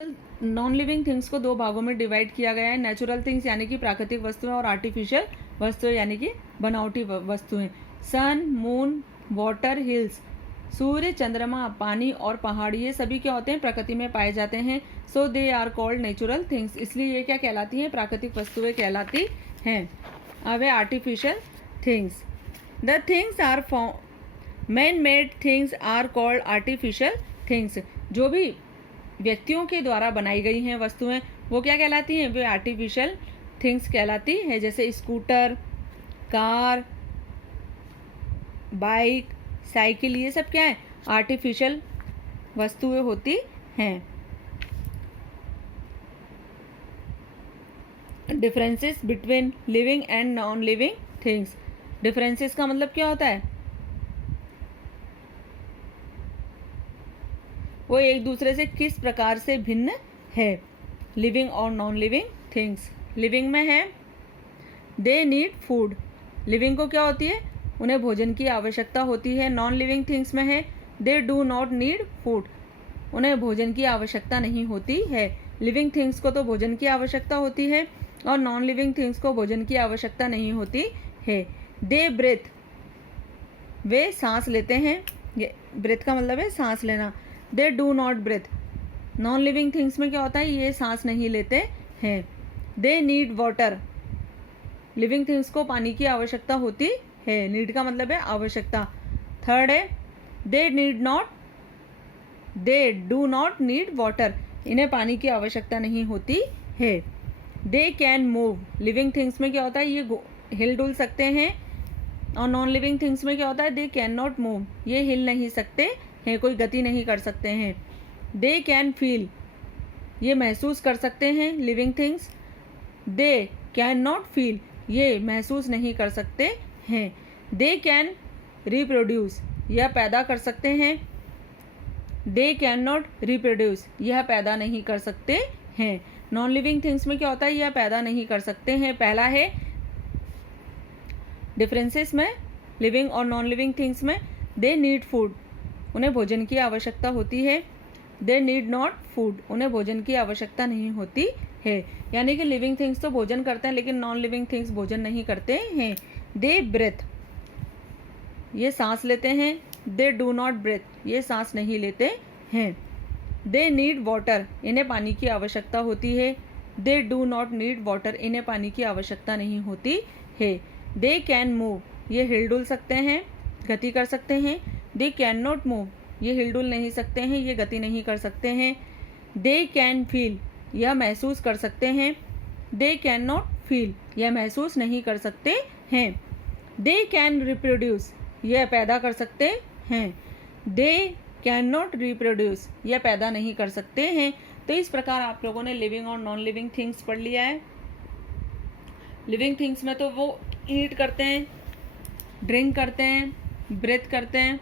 Non living things को दो भागों में डिवाइड किया गया है। नेचुरल थिंग्स यानी कि प्राकृतिक वस्तुएं और आर्टिफिशियल वस्तुएं यानी कि बनावटी वस्तुएं। सन, मून, वाटर, हिल्स, सूर्य, चंद्रमा, पानी और पहाड़, ये सभी क्या होते हैं? प्रकृति में पाए जाते हैं। So they are called natural things, इसलिए ये क्या कहलाती हैं? प्राकृतिक वस्तुएं कहलाती हैं। अब है artificial things. The things are man made things are called artificial things. जो भी व्यक्तियों के द्वारा बनाई गई हैं वस्तुएं, वो क्या कहलाती हैं? वे आर्टिफिशियल थिंग्स कहलाती है। जैसे स्कूटर, कार, बाइक, साइकिल, ये सब क्या है? आर्टिफिशियल वस्तुएं होती हैं। Differences between living and non living things. Differences का मतलब क्या होता है? वो एक दूसरे से किस प्रकार से भिन्न है। लिविंग और नॉन लिविंग थिंग्स। लिविंग में है दे नीड फूड। लिविंग को क्या होती है? उन्हें भोजन की आवश्यकता होती है। नॉन लिविंग थिंग्स में है दे डू नॉट नीड फूड। उन्हें भोजन की आवश्यकता नहीं होती है। लिविंग थिंग्स को तो भोजन की आवश्यकता होती है और नॉन लिविंग थिंग्स को भोजन की आवश्यकता नहीं होती है। दे ब्रेथ, वे सांस लेते हैं। ये ब्रेथ का मतलब है सांस लेना। They do not breathe, non living things में क्या होता है? ये सांस नहीं लेते हैं। They need water, living things को पानी की आवश्यकता होती है। नीड का मतलब है आवश्यकता। थर्ड है दे डू नॉट नीड वाटर, इन्हें पानी की आवश्यकता नहीं होती है। They can move, living things में क्या होता है? ये हिल डुल सकते हैं। और नॉन लिविंग थिंग्स में क्या होता है? दे कैन नॉट मूव, ये हिल नहीं सकते हैं, कोई गति नहीं कर सकते हैं। दे कैन फील, ये महसूस कर सकते हैं living things. They can not feel, ये महसूस नहीं कर सकते हैं। दे कैन रिप्रोड्यूस, यह पैदा कर सकते हैं। दे कैन नॉट रिप्रोड्यूस, यह पैदा नहीं कर सकते हैं। नॉन लिविंग थिंग्स में क्या होता है? यह पैदा नहीं कर सकते हैं। पहला है डिफरेंसेस में लिविंग और नॉन लिविंग थिंग्स में, दे नीड फूड, उन्हें भोजन की आवश्यकता होती है। दे नीड नॉट फूड, उन्हें भोजन की आवश्यकता नहीं होती है। यानी कि लिविंग थिंग्स तो भोजन करते हैं लेकिन नॉन लिविंग थिंग्स भोजन नहीं करते हैं। दे ब्रेथ, ये सांस लेते हैं। दे डू नॉट ब्रेथ, ये सांस नहीं लेते हैं। दे नीड वाटर, इन्हें पानी की आवश्यकता होती है। दे डू नॉट नीड वाटर, इन्हें पानी की आवश्यकता नहीं होती है। दे कैन मूव, ये हिलडुल सकते हैं, गति कर सकते हैं। दे कैन नॉट मूव, ये हिलडुल नहीं सकते हैं, ये गति नहीं कर सकते हैं। दे कैन फील, यह महसूस कर सकते हैं। दे कैन नॉट फील, यह महसूस नहीं कर सकते हैं। दे कैन रिप्रोड्यूस, यह पैदा कर सकते हैं। दे कैन नॉट रिप्रोड्यूस, यह पैदा नहीं कर सकते हैं। तो इस प्रकार आप लोगों ने लिविंग और नॉन लिविंग थिंग्स पढ़ लिया है। लिविंग थिंग्स में तो वो ईट करते हैं, ड्रिंक करते हैं, ब्रेथ करते हैं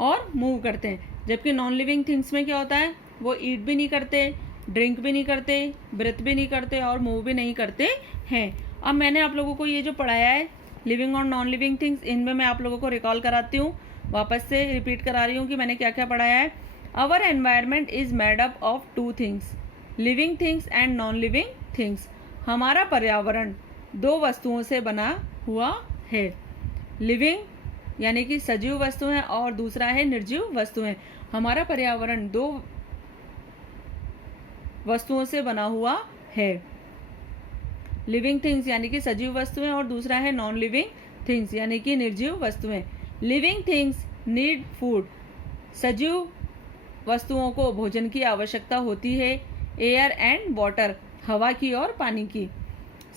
और मूव करते हैं। जबकि नॉन लिविंग थिंग्स में क्या होता है? वो ईट भी नहीं करते, ड्रिंक भी नहीं करते, ब्रेथ भी नहीं करते और मूव भी नहीं करते हैं। अब मैंने आप लोगों को ये जो पढ़ाया है लिविंग और नॉन लिविंग थिंग्स, इनमें मैं आप लोगों को रिकॉल कराती हूँ, वापस से रिपीट करा रही हूँ कि मैंने क्या क्या पढ़ाया है। Our environment is made up of two things, living things and non living things. हमारा पर्यावरण दो वस्तुओं से बना हुआ है। लिविंग यानी कि सजीव वस्तुएं और दूसरा है निर्जीव वस्तुएं। हमारा पर्यावरण दो वस्तुओं से बना हुआ है। लिविंग थिंग्स यानी कि सजीव वस्तुएं और दूसरा है नॉन लिविंग थिंग्स यानी कि निर्जीव वस्तुएं। लिविंग थिंग्स नीड फूड, सजीव वस्तुओं को भोजन की आवश्यकता होती है। एयर एंड वाटर, हवा की और पानी की।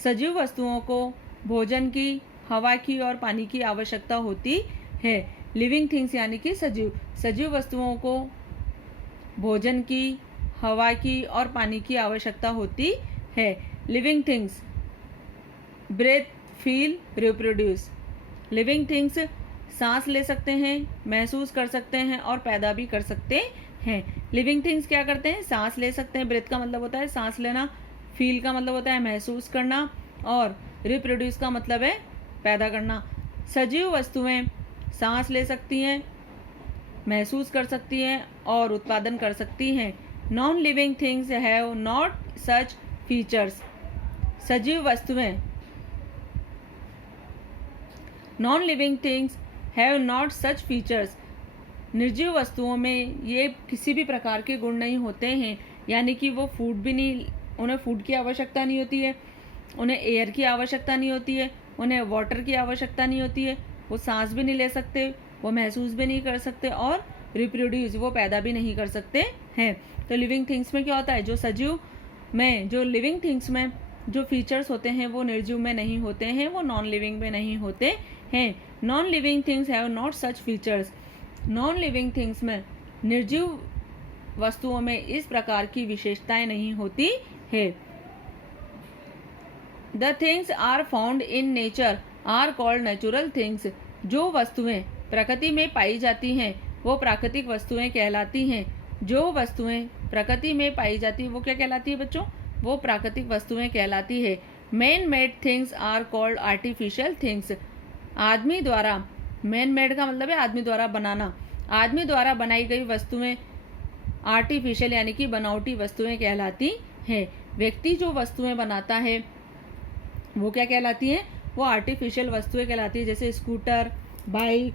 सजीव वस्तुओं को भोजन की, हवा की और पानी की आवश्यकता होती है। लिविंग थिंग्स यानी कि सजीव वस्तुओं को भोजन की, हवा की और पानी की आवश्यकता होती है। Living things breathe, feel, reproduce. Living things सांस ले सकते हैं, महसूस कर सकते हैं और पैदा भी कर सकते हैं। लिविंग थिंग्स क्या करते हैं? सांस ले सकते हैं, ब्रेथ का मतलब होता है सांस लेना, फील का मतलब होता है महसूस करना और रिप्रोड्यूस का मतलब है पैदा करना। सजीव वस्तुएं सांस ले सकती हैं, महसूस कर सकती हैं और उत्पादन कर सकती हैं। Non living things have not such features. सजीव वस्तुएं, non living things have not such features. निर्जीव वस्तुओं में ये किसी भी प्रकार के गुण नहीं होते हैं, यानी कि वो फूड भी नहीं, उन्हें फूड की आवश्यकता नहीं होती है, उन्हें एयर की आवश्यकता नहीं होती है, उन्हें वाटर की आवश्यकता नहीं होती है, वो सांस भी नहीं ले सकते, वो महसूस भी नहीं कर सकते और रिप्रोड्यूस, वो पैदा भी नहीं कर सकते हैं। तो लिविंग थिंग्स में क्या होता है, जो सजीव में, जो लिविंग थिंग्स में जो फीचर्स होते हैं वो निर्जीव में नहीं होते हैं, वो नॉन लिविंग में नहीं होते हैं। Non living things have not such features. Non living things में, निर्जीव वस्तुओं में इस प्रकार की विशेषताएं नहीं होती है। The things are found in nature are called natural things. जो वस्तुएं प्रकृति में पाई जाती हैं वो प्राकृतिक वस्तुएं कहलाती हैं। जो वस्तुएं प्रकृति में पाई जाती है वो क्या कहलाती है बच्चों, वो प्राकृतिक वस्तुएं कहलाती है। Man made things are called artificial things. आदमी द्वारा, मैन मेड का मतलब है आदमी द्वारा बनाना, आदमी द्वारा बनाई गई वस्तुएं आर्टिफिशियल यानी कि बनावटी वस्तुएं कहलाती हैं। व्यक्ति जो वस्तुएं बनाता है वो क्या कहलाती हैं, वो आर्टिफिशियल वस्तुएं कहलाती है। जैसे स्कूटर, बाइक,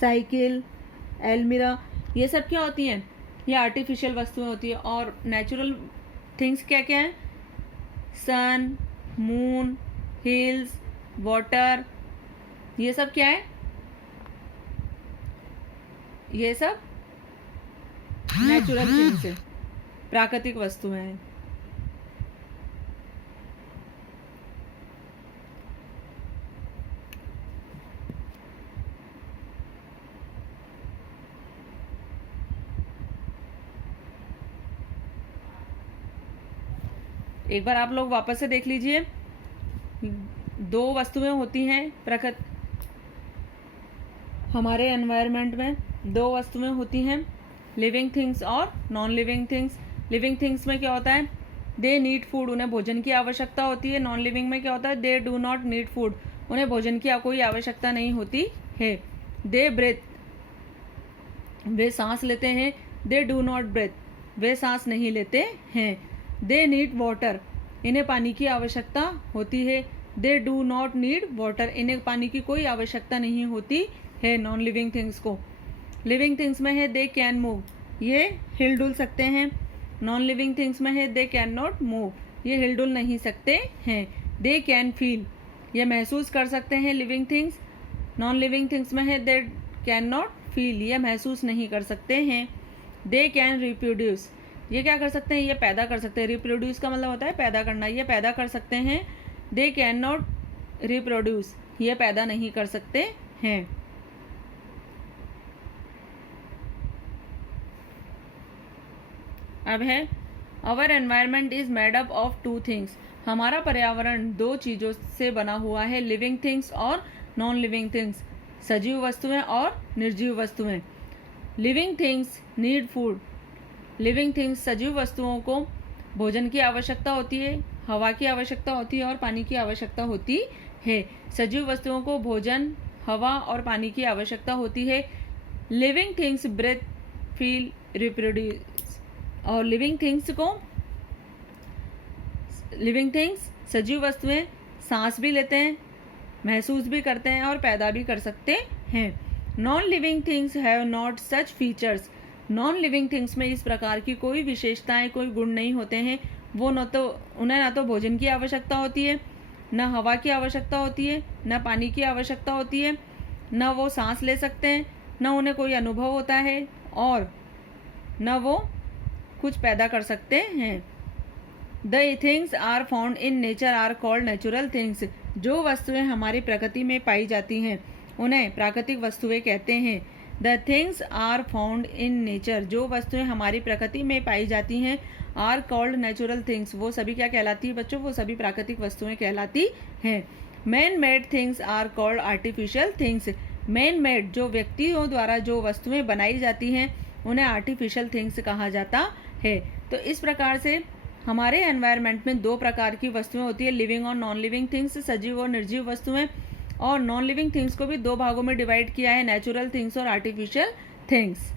साइकिल, अलमीरा, ये सब क्या होती हैं, ये आर्टिफिशियल वस्तुएं होती है। और नेचुरल थिंग्स क्या क्या हैं, सन, मून, हिल्स, वाटर, ये सब क्या है, ये सब नेचुरल थिंग्स है, प्राकृतिक वस्तुएं हैं। एक बार आप लोग वापस से देख लीजिए, दो वस्तुएं होती हैं प्रकृति, हमारे एनवायरनमेंट में दो वस्तुएं होती हैं, लिविंग थिंग्स और non living things. Living things में क्या होता है, दे नीड फूड, उन्हें भोजन की आवश्यकता होती है। नॉन लिविंग में क्या होता है, दे डू नॉट नीड फूड, उन्हें भोजन की कोई आवश्यकता नहीं होती है। दे ब्रेथ, वे सांस लेते हैं। दे डू नॉट ब्रेथ, वे सांस नहीं लेते हैं। दे नीड वाटर, इन्हें पानी की आवश्यकता होती है। दे डू नॉट नीड वाटर, इन्हें पानी की कोई आवश्यकता नहीं होती है नॉन लिविंग थिंग्स को। लिविंग थिंग्स में है दे कैन मूव, ये हिल डुल सकते हैं। नॉन लिविंग थिंग्स में है दे कैन नॉट मूव, ये हिल डुल नहीं सकते हैं। दे कैन फील, ये महसूस कर सकते हैं living things. Non living things में है दे कैन नॉट फील, ये महसूस नहीं कर सकते हैं। दे कैन रिप्रोड्यूस, ये क्या कर सकते हैं, ये पैदा कर सकते हैं। रिप्रोड्यूस का मतलब होता है पैदा करना, ये पैदा कर सकते हैं। दे कैन नॉट रिप्रोड्यूस, ये पैदा नहीं कर सकते हैं। अब है our environment is made up of two things. हमारा पर्यावरण दो चीज़ों से बना हुआ है, लिविंग थिंग्स और नॉन लिविंग थिंग्स, सजीव वस्तुएं और निर्जीव वस्तुएं। Living things need food, living things सजीव वस्तुओं को भोजन की आवश्यकता होती है, हवा की आवश्यकता होती है और पानी की आवश्यकता होती है। सजीव वस्तुओं को भोजन, हवा और पानी की आवश्यकता होती है। Living things breathe, feel, reproduce. और लिविंग थिंग्स सजीव वस्तुएं सांस भी लेते हैं, महसूस भी करते हैं और पैदा भी कर सकते हैं। Non living things have not such features. Non living things में इस प्रकार की कोई विशेषताएं, कोई गुण नहीं होते हैं। वो उन्हें ना तो भोजन की आवश्यकता होती है, न हवा की आवश्यकता होती है, न पानी की आवश्यकता होती है, न वो सांस ले सकते हैं, न उन्हें कोई अनुभव होता है और न वो कुछ पैदा कर सकते हैं। The things are found in nature are called natural things. जो वस्तुएं हमारी प्रकृति में पाई जाती हैं उन्हें प्राकृतिक वस्तुएं कहते हैं। The things are found in nature, जो वस्तुएं हमारी प्रकृति में पाई जाती हैं, आर कॉल्ड नेचुरल थिंग्स, वो सभी क्या कहलाती है बच्चों, वो सभी प्राकृतिक वस्तुएं कहलाती हैं। Man made things are called artificial things. Man made, जो व्यक्तियों द्वारा जो वस्तुएं बनाई जाती हैं उन्हें आर्टिफिशियल थिंग्स कहा जाता है। तो इस प्रकार से हमारे एनवायरनमेंट में दो प्रकार की वस्तुएं होती है, लिविंग और नॉन लिविंग थिंग्स, सजीव और निर्जीव वस्तुएं। और नॉन लिविंग थिंग्स को भी दो भागों में डिवाइड किया है, नेचुरल थिंग्स और आर्टिफिशियल थिंग्स।